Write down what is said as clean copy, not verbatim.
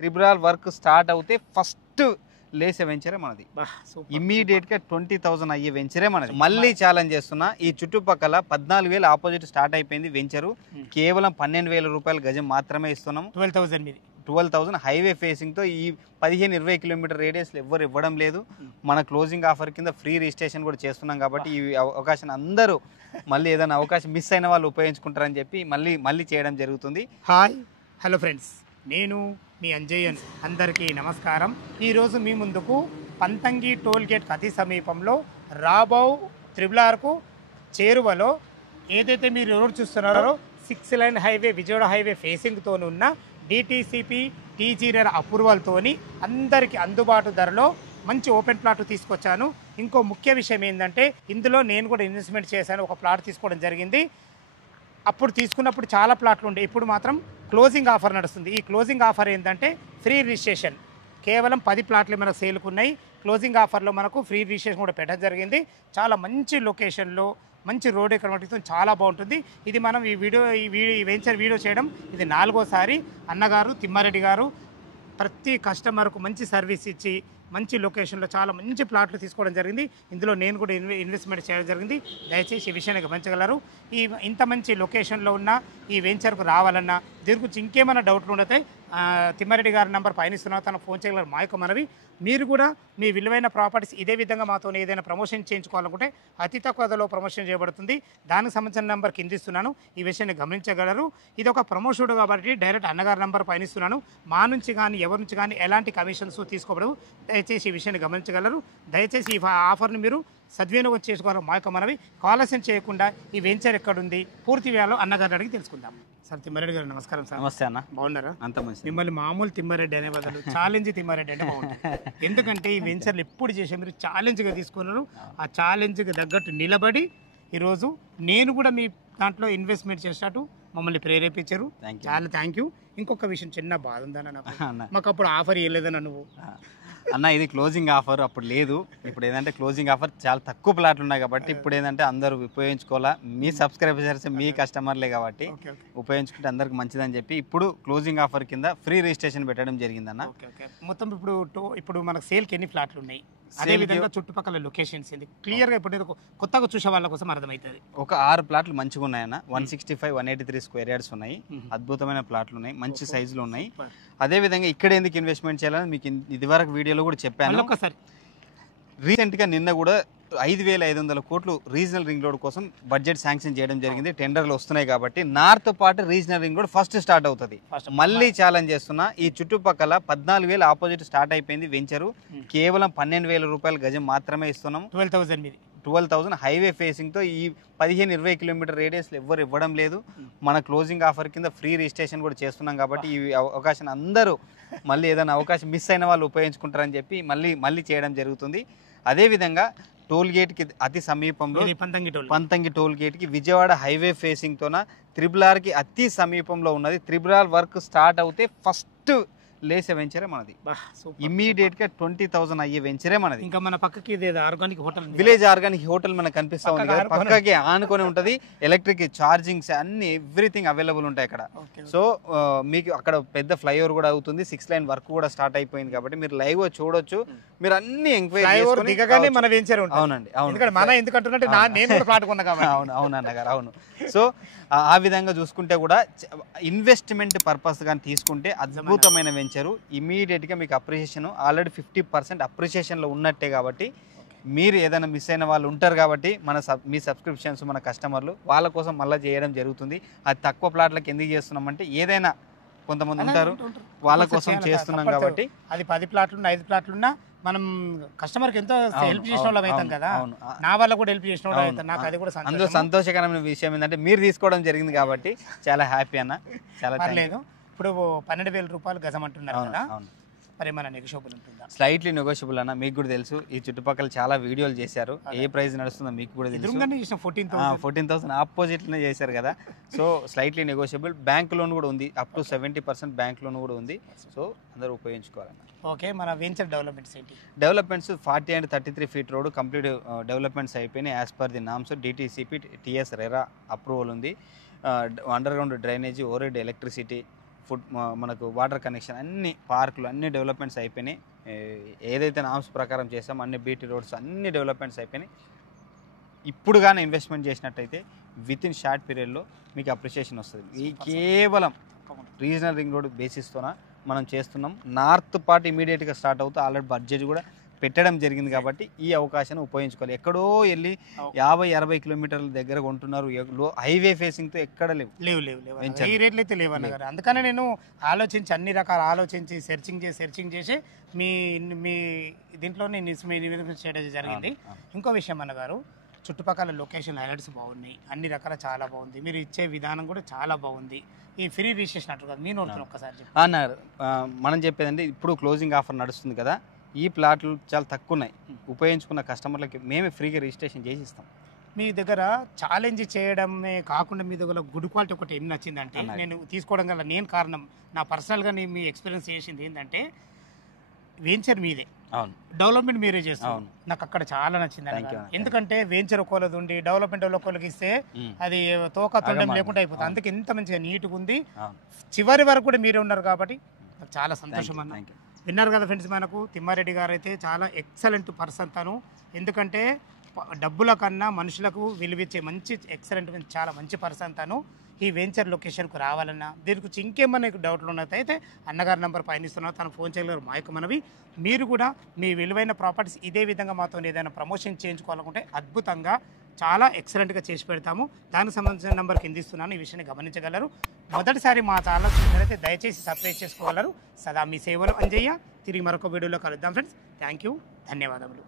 Triple work start అవుతే first లేసే వెంచరే మనది. ఇమ్మీడియట్ గా 20,000 అయ్యే వెంచరే మనది. మళ్ళీ ఛాలెంజ్ చేస్తున్నా, ఈ చుట్టుపక్కల 14,000 ఆపోజిట్ స్టార్ట్ అయిపోయింది వెంచరు. కేవలం 12,000 రూపాయల గజం మాత్రమే ఇస్తున్నాం. 12,000 హైవే ఫేసింగ్ తో ఈ 15-20 కిలోమీటర్ రేడియస్ ఎవ్వరు ఇవ్వడం లేదు. మన క్లోజింగ్ ఆఫర్ కింద ఫ్రీ రిజిస్ట్రేషన్ కూడా చేస్తున్నాం కాబట్టి ఈ అవకాశాన్ని అందరూ మళ్ళీ ఏదైనా అవకాశం మిస్ అయిన వాళ్ళు ఉపయోగించుకుంటారని చెప్పి మళ్ళీ చేయడం జరుగుతుంది. హాయ్ హలో ఫ్రెండ్స్, నేను మీ అంజయ్యన్. అందరికీ నమస్కారం. ఈరోజు మీ ముందుకు పంతంగి టోల్ గేట్ అతి సమీపంలో రాబౌ త్రిబులార్కు చేరువలో ఏదైతే మీరు రోడ్ చూస్తున్నారో 6 లైన్ హైవే విజయవాడ హైవే ఫేసింగ్తో ఉన్న డిటిసిపి టీజీఆర్ అప్రూవల్తోని అందరికీ అందుబాటు ధరలో మంచి ఓపెన్ ప్లాట్ తీసుకొచ్చాను. ఇంకో ముఖ్య విషయం ఏంటంటే ఇందులో నేను కూడా ఇన్వెస్ట్మెంట్ చేశాను. ఒక ప్లాట్ తీసుకోవడం జరిగింది. అప్పుడు తీసుకున్నప్పుడు చాలా ప్లాట్లు ఉండే, ఇప్పుడు మాత్రం క్లోజింగ్ ఆఫర్ నడుస్తుంది. ఈ క్లోజింగ్ ఆఫర్ ఏంటంటే ఫ్రీ రిజిస్ట్రేషన్. కేవలం 10 ప్లాట్లు మనకు సేల్కున్నాయి. క్లోజింగ్ ఆఫర్లో మనకు ఫ్రీ రిజిస్ట్రేషన్ కూడా పెట్టడం జరిగింది. చాలా మంచి లొకేషన్లో మంచి రోడ్ ఎకనమాటిక్తో చాలా బాగుంటుంది. ఇది మనం ఈ వెంచర్ వీడియో చేయడం ఇది 4వసారి. అన్నగారు తిమ్మారెడ్డి గారు ప్రతి కస్టమర్కు మంచి సర్వీస్ ఇచ్చి మంచి లొకేషన్లో చాలా మంచి ప్లాట్లు తీసుకోవడం జరిగింది. ఇందులో నేను కూడా ఇన్వెస్ట్మెంట్ చేయడం జరిగింది. దయచేసి ఈ విషయాన్ని గమనించగలరు. ఇంత మంచి లొకేషన్లో ఉన్న ఈ వెంచర్కు రావాలన్నా దీని గురించి ఇంకేమైనా డౌట్లు ఉండతే తిమ్మారెడ్డి గారి నెంబర్ పైన ఇస్తున్నా, తనకు ఫోన్ చేయగలరు. మా యొక్క మనవి, మీరు కూడా మీ విలువైన ప్రాపర్టీస్ ఇదే విధంగా మాతో ఏదైనా ప్రమోషన్ చేయించుకోవాలనుకుంటే అతి తక్కువ ధరలో ప్రమోషన్ చేయబడుతుంది. దానికి సంబంధించిన నెంబర్ కింద ఇస్తున్నాను. ఈ విషయాన్ని గమనించగలరు. ఇది ఒక ప్రమోషన్ కాబట్టి డైరెక్ట్ అన్నగారి నెంబర్ పైన ఇస్తున్నాను. మా నుంచి కానీ ఎవరి నుంచి కానీ ఎలాంటి కమిషన్స్ తీసుకోబడవు. దయచేసి ఈ విషయాన్ని గమనించగలరు. దయచేసి ఈ ఆఫర్ని మీరు సద్వినియోగం చేసుకోవాలి. మా యొక్క మనవి, ఆలస్యం చేయకుండా ఈ వెంచర్ ఎక్కడుంది పూర్తి వివరాలు అన్నగారిని అడిగి తెలుసుకుందాం. సార్ తిమ్మారెడ్డి గారు నమస్కారం సార్. నమస్తే అన్న, బాగున్నారా? అంత మంచి. మిమ్మల్ని మామూలు తిమ్మారెడ్డి అనే బదులు ఛాలెంజ్ తిమ్మారెడ్డి అంటే బాగుంటుంది. ఎందుకంటే ఈ వెంచర్లు ఎప్పుడు చేసే మీరు ఛాలెంజ్గా తీసుకున్నారు. ఆ ఛాలెంజ్కి తగ్గట్టు నిలబడి ఈరోజు నేను కూడా మీ దాంట్లో ఇన్వెస్ట్మెంట్ చేసినట్టు మమ్మల్ని ప్రేరేపించారు. చాలా థ్యాంక్ యూ. ఇంకొక విషయం, చిన్న బాధ ఉందన్న నాకు. మాకు అప్పుడు ఆఫర్ ఇవ్వలేదన్న నువ్వు. అన్న ఇది క్లోజింగ్ ఆఫర్ అప్పుడు లేదు. ఇప్పుడు ఏంటంటే క్లోజింగ్ ఆఫర్ చాలా తక్కువ ప్లాట్లు ఉన్నాయి కాబట్టి ఇప్పుడు ఏంటంటే అందరూ ఉపయోగించుకోవాలా. మీ సబ్స్క్రైబర్స్ మీ కస్టమర్లే కాబట్టి ఉపయోగించుకుంటే అందరికి మంచిదని చెప్పి ఇప్పుడు క్లోజింగ్ ఆఫర్ కింద ఫ్రీ రిజిస్ట్రేషన్ పెట్టడం జరిగిందన్న. మొత్తం ఇప్పుడు మనకు సేల్కి ఎన్ని ప్లాట్లు ఉన్నాయి, అదే విధంగా చుట్టుపక్కల లొకేషన్స్ ఏంది క్లియర్గా ఇప్పుడు కొత్తగా చూసే వాళ్ళ కోసం అర్థమవుతుంది. ఒక 6 ప్లాట్లు మంచిగా ఉన్నాయన్న. 165, 183 స్క్వేర్ యార్డ్స్ ఉన్నాయి. అద్భుతమైన ప్లాట్లు ఉన్నాయి, మంచి సైజులు ఉన్నాయి. అదే విధంగా ఇక్కడ ఎందుకు ఇన్వెస్ట్మెంట్ చేయాలని మీకు ఇదివరకు వీడియోలో కూడా చెప్పాను. ఒకసారి రీసెంట్గా నిన్న కూడా 5,500 కోట్లు రీజనల్ రింగ్ రోడ్ కోసం బడ్జెట్ శాంక్షన్ చేయడం జరిగింది. టెండర్లు వస్తున్నాయి కాబట్టి north part regional ring road first start అవుతుంది. మళ్ళీ ఛాలెంజ్ చేస్తున్నా, ఈ చుట్టుపక్కల 14,000 ఆపోజిట్ స్టార్ట్ అయిపోయింది వెంచరు. కేవలం 12,000 రూపాయల గజం మాత్రమే ఇస్తున్నాం. 12,000 హైవే ఫేసింగ్ తో ఈ 15-20 కిలోమీటర్ రేడియస్ ఎవ్వరు ఇవ్వడం లేదు. మన క్లోజింగ్ ఆఫర్ కింద ఫ్రీ రిజిస్ట్రేషన్ కూడా చేస్తున్నాం కాబట్టి ఈ అవకాశాన్ని అందరూ మళ్ళీ ఏదైనా అవకాశం మిస్ అయిన వాళ్ళు ఉపయోగించుకుంటారని చెప్పి మళ్ళీ చేయడం జరుగుతుంది. అదేవిధంగా టోల్ గేట్కి అతి సమీపంలో పంతంగి టోల్ గేట్కి విజయవాడ హైవే ఫేసింగ్తోన త్రిబుల్ అతి సమీపంలో ఉన్నది. త్రిబుల్ వర్క్ స్టార్ట్ అవుతే ఫస్ట్ లేసే వెంచరే మనది. ఇమ్మీడియట్ గా 20,000 అయ్యే వెంచరే మనది. ఇంకా మన పక్కకి organic hotel, village organic hotel మనకు కనిపిస్తా ఉంది కదా, పక్కకి ఆనుకొని ఉంటది. ఎలక్ట్రిక్ ఛార్జింగ్స్ అన్ని ఎవ్రీథింగ్ అవైలబుల్ ఉంటాయి అక్కడ. సో మీకు అక్కడ పెద్ద ఫ్లైఓవర్ కూడా అవుతుంది. 6 లైన్ వర్క్ కూడా స్టార్ట్ అయిపోయింది కాబట్టి మీరు లైవ్ చూడొచ్చు. మీరు అన్ని ఎంక్వైరీ దిగగానే మన వెంచర్ ఉంటుంది. అవునండి, అవును. అవును అన్నగారు, అవును. సో ఆ విధంగా చూసుకుంటే కూడా ఇన్వెస్ట్మెంట్ పర్పస్ కానీ తీసుకుంటే అద్భుతమైన వెంచరు. ఇమీడియట్గా మీకు అప్రిషియేషన్ ఆల్రెడీ 50% అప్రిషియేషన్లో ఉన్నట్టే కాబట్టి మీరు ఏదైనా మిస్ అయిన వాళ్ళు ఉంటారు కాబట్టి మీ సబ్స్క్రిప్షన్స్ మన కస్టమర్లు వాళ్ళ కోసం మళ్ళీ చేయడం జరుగుతుంది. అది తక్కువ ప్లాట్లకు ఎందుకు చేస్తున్నామంటే ఏదైనా కొంతమంది ఉంటారు వాళ్ళ కోసం చేస్తున్నాం కాబట్టి. అది 10 ప్లాట్లున్నా 5 ప్లాట్లున్నా మనం కస్టమర్కి ఎంతో హెల్ప్ చేసిన వాళ్ళం అవుతాం కదా. నా వల్ల కూడా హెల్ప్ చేసిన వాళ్ళు అవుతాం. నాకు అది కూడా అందులో సంతోషకరమైన విషయం ఏంటంటే మీరు తీసుకోవడం జరిగింది కాబట్టి చాలా హ్యాపీ అన్న. చాలా పర్లేదు. ఇప్పుడు 12,000 రూపాయలు గజం అంటున్నారు కదా, మరి మన నెగోషియబుల్ ఉంటుందా? స్లైట్లీ నెగోషియబుల్ అన్న. మీకు కూడా తెలుసు, ఈ చుట్టుపక్కల చాలా వీడియోలు చేశారు. ఏ ప్రైస్ నడుస్తుందో మీకు కూడా తెలుసు. 14,000 ఆపోజిట్లోనే చేశారు కదా. So slightly negotiable. Bank loan కూడా ఉంది, అప్ టు 70% బ్యాంక్ లోన్ కూడా ఉంది. సో అందరూ ఉపయోగించుకోవాలన్న. ఓకే, మన వెంచర్ డెవలప్మెంట్స్ ఏంటి? Developments 40 and 33 feet road complete developments అయిపోయినాయి. As per the norms DTCP TS RERA approval ఉంది. Underground drainage, overhead electricity, food మనకు వాటర్ కనెక్షన్ అన్ని పార్కులు అన్ని డెవలప్మెంట్స్ అయిపోయినాయి. ఏదైతే నామ్స్ ప్రకారం చేసామో అన్ని బీటీ రోడ్స్ అన్ని డెవలప్మెంట్స్ అయిపోయినాయి. ఇప్పుడు కానీ ఇన్వెస్ట్మెంట్ చేసినట్టయితే విత్ ఇన్ షార్ట్ పీరియడ్లో మీకు అప్రిషియేషన్ వస్తుంది. ఈ కేవలం రీజనల్ రింగ్ రోడ్ బేసిస్తోన మనం చేస్తున్నాం. నార్త్ పార్ట్ ఇమీడియట్గా స్టార్ట్ అవుతూ ఆల్రెడీ బడ్జెట్ కూడా పెట్టడం జరిగింది కాబట్టి ఈ అవకాశాన్ని ఉపయోగించుకోవాలి. ఎక్కడో వెళ్ళి 50-60 కిలోమీటర్ల దగ్గర కొంటున్నారు. హైవే ఫేసింగ్తో ఎక్కడ లేవు. ఈ రేట్లు అయితే లేవు అన్నగారు. అందుకనే నేను ఆలోచించి అన్ని రకాల ఆలోచించి సెర్చింగ్ చేసి మీ మీ దీంట్లోనే చేయడం జరిగింది. ఇంకో విషయం అన్నగారు, చుట్టుపక్కల లొకేషన్ హైలైట్స్ బాగున్నాయి, అన్ని రకాల చాలా బాగుంది, మీరు ఇచ్చే విధానం కూడా చాలా బాగుంది. ఈ ఫ్రీ రిజిస్ట్రేషన్ అంటారు కదా, మీ నోట్లో ఒక్కసారి అన్నారు. మనం చెప్పేదండి, ఇప్పుడు క్లోజింగ్ ఆఫర్ నడుస్తుంది కదా, ఈ ప్లాట్లు చాలా తక్కువ ఉన్నాయి. ఉపయోగించుకున్న కస్టమర్లకి మేమే ఫ్రీగా రిజిస్ట్రేషన్ చేసి ఇస్తాం. మీ దగ్గర ఛాలెంజ్ చేయడమే కాకుండా మీ దగ్గర గుడ్ క్వాలిటీ ఒకటి ఏం నచ్చిందంటే, నేను తీసుకోవడం గల నేను కారణం, నా పర్సనల్గా నేను మీ ఎక్స్పీరియన్స్ చేసింది ఏంటంటే, వెంచర్ మీదే, అవును, డెవలప్మెంట్ మీరే చేస్తాను. నాకు అక్కడ చాలా నచ్చింది. ఎందుకంటే వెంచర్ ఒకళ్ళది ఉండి డెవలప్మెంట్ ఒకళ్ళకి ఇస్తే అది తోక తొండం లేకుండా అయిపోతుంది. అందుకే ఎంత మంచిగా నీట్గా ఉంది. చివరి వరకు కూడా మీరే ఉన్నారు కాబట్టి నాకు చాలా సంతోషం అన్న. విన్నారు కదా ఫ్రెండ్స్, మనకు తిమ్మారెడ్డి గారు అయితే చాలా ఎక్సలెంట్ పర్సన్ తను. ఎందుకంటే డబ్బుల కన్నా మనుషులకు విలువిచ్చే మంచి ఎక్సలెంట్ చాలా మంచి పర్సన్ తను. ఈ వెంచర్ లొకేషన్కు రావాలన్నా దీని గురించి ఇంకేమన్నా డౌట్లు ఉన్నట్టయితే అన్నగారి నెంబర్ పైన ఇస్తున్నారు, తను ఫోన్ చేయగలరు. మా యొక్క మనవి, మీరు కూడా మీ విలువైన ప్రాపర్టీస్ ఇదే విధంగా మాతో ఏదైనా ప్రమోషన్ చేయించుకోవాలనుకుంటే అద్భుతంగా చాలా ఎక్సలెంట్గా చేసి పెడతాము. దానికి సంబంధించిన నెంబర్ కింద ఇస్తున్నాను, ఈ విషయాన్ని గమనించగలరు. మొదటిసారి మా ఛానల్ చూసినట్లయితే దయచేసి సబ్స్క్రైబ్ చేసుకోగలరు. సదా మీ సేవలు అంజయ్య. తిరిగి మరొక వీడియోలో కలుద్దాం ఫ్రెండ్స్. థ్యాంక్ యూ, ధన్యవాదములు.